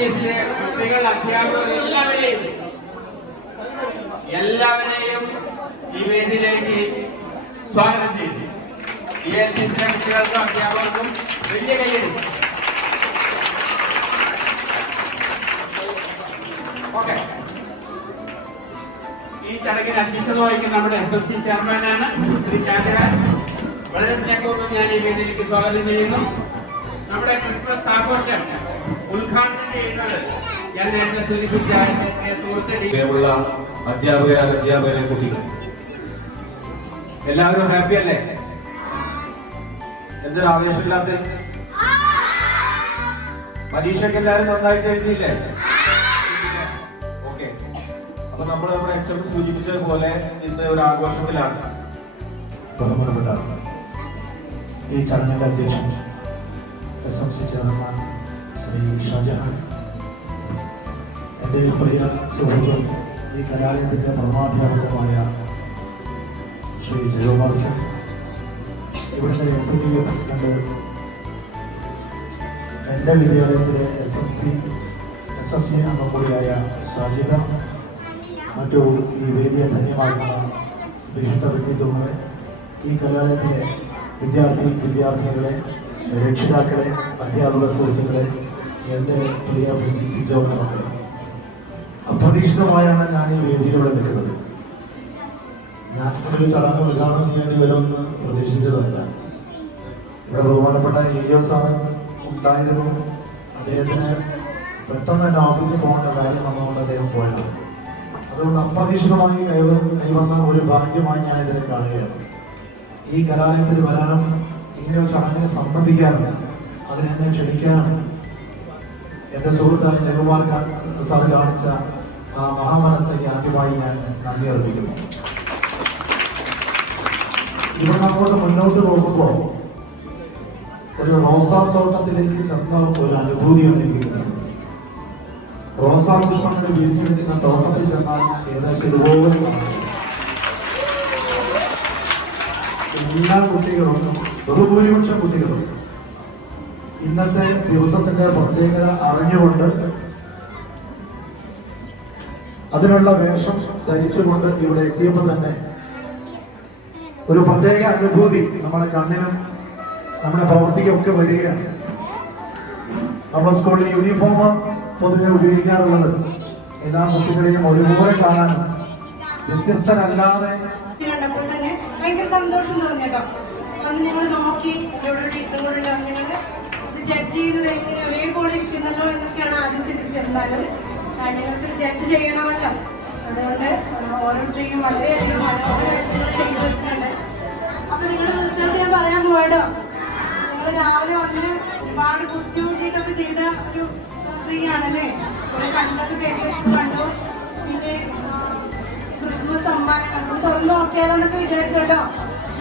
ELTSലെ കുട്ടികൾ അധ്യാപകർ എല്ലാവരെയും ഈ വേദിയിലേക്ക് സ്വാഗതം ചെയ്തു. ELTSലെ കുട്ടികൾക്കും അധ്യാപകർക്കും വലിയ കൈയ്യടി. ഓക്കെ, ഈ ചടങ്ങിൽ അധ്യക്ഷത വഹിക്കുന്ന നമ്മുടെ SMC ചെയർമാനാണ് ശ്രീ ചാന്ദ്രൻ. വളരെ സ്നേഹപൂർവ്വം ഞാൻ ഈ വേദിയിലേക്ക് സ്വാഗതം ചെയ്യുന്നു. നമ്മുടെ ക്രിസ്മസ് ആഘോഷം ഉദ്ഘാടനം ചെയ്യുന്നത് ഞാൻ നേരത്തെ സൂചിപ്പിച്ച സുഹൃത്തുക്കളുള്ള അധ്യാപകരെ കുട്ടികൾ എല്ലാവരും ഹാപ്പി അല്ലേ? എന്തൊരു ആവേശമില്ലാത്ത പരീക്ഷയ്ക്ക് എല്ലാവരും നന്നായിട്ട് എഴുതിയില്ലേ? ഓക്കെ, അപ്പൊ നമ്മൾ നമ്മുടെ എക്സാം സൂചിപ്പിച്ചതുപോലെ ഇന്ന് ഒരു ആഘോഷത്തിലാണ്. ബഹുമാനപ്പെട്ട ഈ ചടങ്ങിന്റെ അധ്യക്ഷൻ SMC ചെയർമാൻ ശ്രീ ഷാജഹാൻ, എൻ്റെ പ്രിയ സുഹൃത്തും ഈ കലാലയത്തിൻ്റെ പ്രഥമാധ്യാപകരുമായ ശ്രീ ജയകുമാർ സിംഗ്, ഇവിടുത്തെ MPTA പ്രസിഡന്റ്, എൻ്റെ വിദ്യാലയത്തിലെ SSC അംഗം കൂടിയായ സാജിദ, മറ്റു ഈ വേദിയെ ധന്യമാക്കുന്ന വിശുദ്ധ വ്യക്തിത്വങ്ങളെ, ഈ കലാലയത്തിലെ വിദ്യാർത്ഥിനികളെ, രക്ഷിതാക്കളെ, അധ്യാപക സുഹൃത്തുക്കളെ, എൻ്റെ പ്രിയ പിജോയുടെ മക്കളെ, അപ്രതീക്ഷിതമായാണ് ഞാൻ ഈ വേദിയിലൂടെ നിൽക്കുന്നത്. ഞാൻ ഒരു ചടങ്ങ് ഉദ്ഘാടനം ചെയ്യേണ്ടി വരുമെന്ന് പ്രതീക്ഷിച്ചതല്ല. ഇവിടെ ബഹുമാനപ്പെട്ട EO സാറ് ഉണ്ടായിരുന്നു. അദ്ദേഹത്തിന് പെട്ടെന്ന് തന്നെ ഓഫീസിൽ പോകേണ്ട കാര്യം വന്നുകൊണ്ട് അദ്ദേഹം പോയത്. അതുകൊണ്ട് അപ്രതീക്ഷിതമായി കൈവന്ന ഒരു ഭാഗ്യമായി ഞാൻ ഇതിനെ കാണുകയാണ്. ഈ കലാലയത്തിൽ വരാനും ഇങ്ങനെയോ ചടങ്ങിനെ സംബന്ധിക്കാനും അതിനെന്നെ ക്ഷണിക്കാനും എൻ്റെ സുഹൃത്തായ ജയകുമാർ സാർ കാണിച്ച ആ മഹാമനസ്ഥയ്ക്ക് ആദ്യമായി ഞാൻ നന്ദി അർപ്പിക്കുന്നു. ഇവിടെ അങ്ങോട്ട് മുന്നോട്ട് പോകുമ്പോൾ ഒരു റോസാത്തോട്ടത്തിലേക്ക് ചെന്ന ഒരു അനുഭൂതിയാണ് എനിക്ക്. റോസാ പുഷ്പങ്ങൾ വിരിഞ്ഞു നിൽക്കുന്ന തോട്ടത്തിൽ ചെന്നാൽ ഏകദേശം ഇതുപോലെ എല്ലാ കുട്ടികളും, ബഹുഭൂരിപക്ഷം കുട്ടികളും ഇന്നത്തെ ദിവസത്തിന്റെ പ്രത്യേകത അറിഞ്ഞുകൊണ്ട് അതിനുള്ള വേഷം ധരിച്ചുകൊണ്ട് ഇവിടെ എത്തിയപ്പോൾ തന്നെ ഒരു പ്രത്യേക അനുഭൂതി നമ്മുടെ കണ്ണിനും നമ്മുടെ പ്രവൃത്തിക്കൊക്കെ വരികയാണ്. നമ്മുടെ സ്കൂളിൽ യൂണിഫോം പൊതുവെ ഉപയോഗിക്കാറുള്ളത് എല്ലാ കുട്ടികളെയും ഒരുപോലെ കാണാനും വ്യത്യസ്തരല്ലാതെ കണ്ടപ്പോൾ തന്നെ ഭയങ്കര സന്തോഷം തോന്നി കേട്ടോ. അന്ന് ഞങ്ങൾ നോക്കി, ഇവിടെ ടീച്ചറും കൂടെ ഞങ്ങൾ ഇത് ജഡ്ജ് ചെയ്യുന്നത് എങ്ങനെ ഒരേപോലെ ഇരിക്കുന്നല്ലോ എന്നൊക്കെയാണ് ആദ്യം ചിന്തിച്ചിരുന്നാലും ഞങ്ങൾക്ക് ജഡ്ജ് ചെയ്യണമല്ലോ. അതുകൊണ്ട് ഓരോരുത്തരെയും വളരെയധികം ചെയ്തിട്ടുണ്ട്. അപ്പൊ നിങ്ങളുടെ റിസൾട്ട് ഞാൻ പറയാൻ പോയട്ടോ. നിങ്ങൾ രാവിലെ വന്ന് ഒരുപാട് ബുദ്ധിമുട്ടിയിട്ടൊക്കെ ചെയ്ത ഒരു ട്രീ ആണല്ലേ. കുറെ കല്ലൊക്കെ തേച്ച് കണ്ടു. പിന്നെ ക്രിസ്മസ് സമ്മാനങ്ങൾ തുറന്നു നോക്കിയാലെന്നൊക്കെ വിചാരിച്ചോട്ടോ.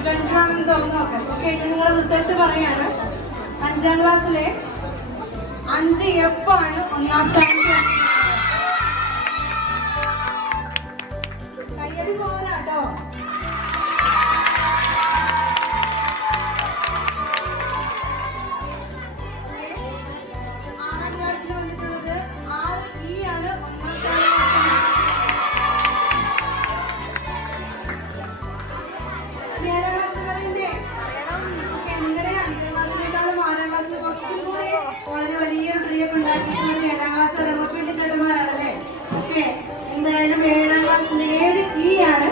രണ്ടാണെന്ന് തുറന്നു നോക്കാം. ഓക്കെ, നിങ്ങളുടെ റിസൾട്ട് പറയാണ്. 5ാം ക്ലാസ്സിലെ 5F ആണ് 1ാം സ്ഥാനത്ത്. കയ്യടി പോരാട്ടോ. വലിയൊരു ട്രീയൊക്കെ ഉണ്ടാക്കിയിട്ട് 7ാം ക്ലാസ് രമപ്പള്ളി ചേട്ടന്മാരാണല്ലേ. ഓക്കെ, എന്തായാലും 7ാം ക്ലാസ്സിന്റെ 7E ആണ്.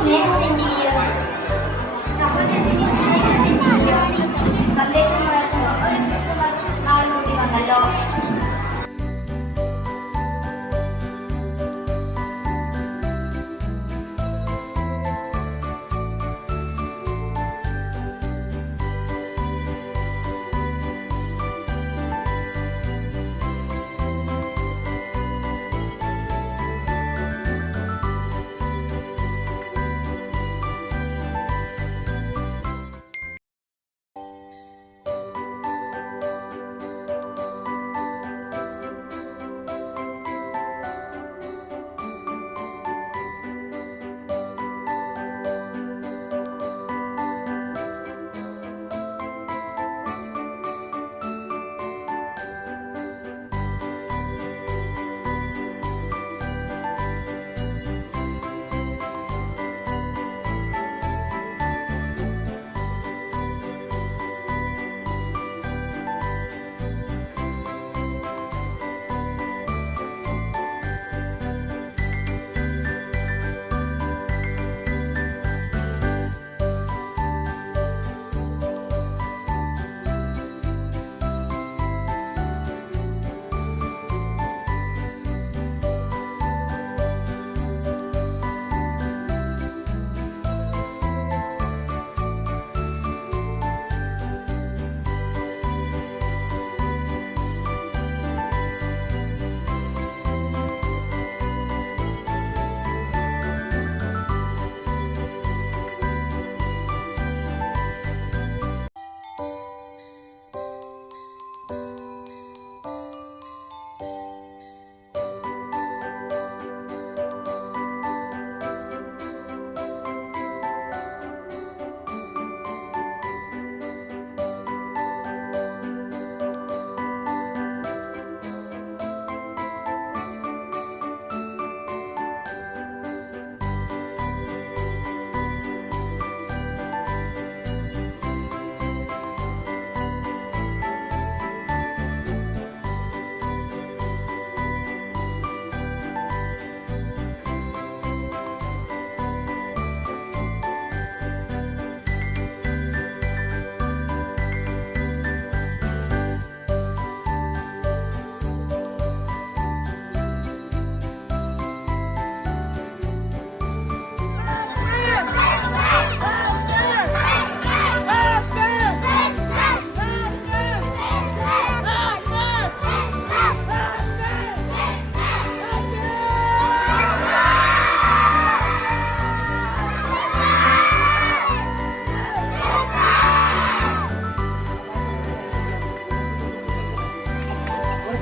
സ്നേഹത്തിൻ്റെയും സഹോദരത്തിൻ്റെയും സന്ദേശം വളർത്തുന്ന ഒരു ക്രിസ്തുമസ് നാൾ കൂടി വന്നല്ലോ.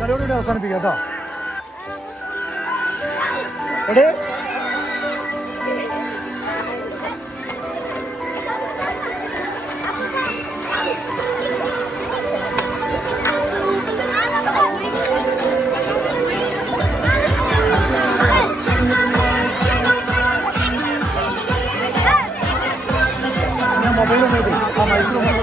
കളിയോടുകൂടി അവസാനിപ്പിക്കാം കേട്ടോ. എടേ ഞാൻ മൊബൈൽ നോക്കി ആ മൈക്രോഫോൺ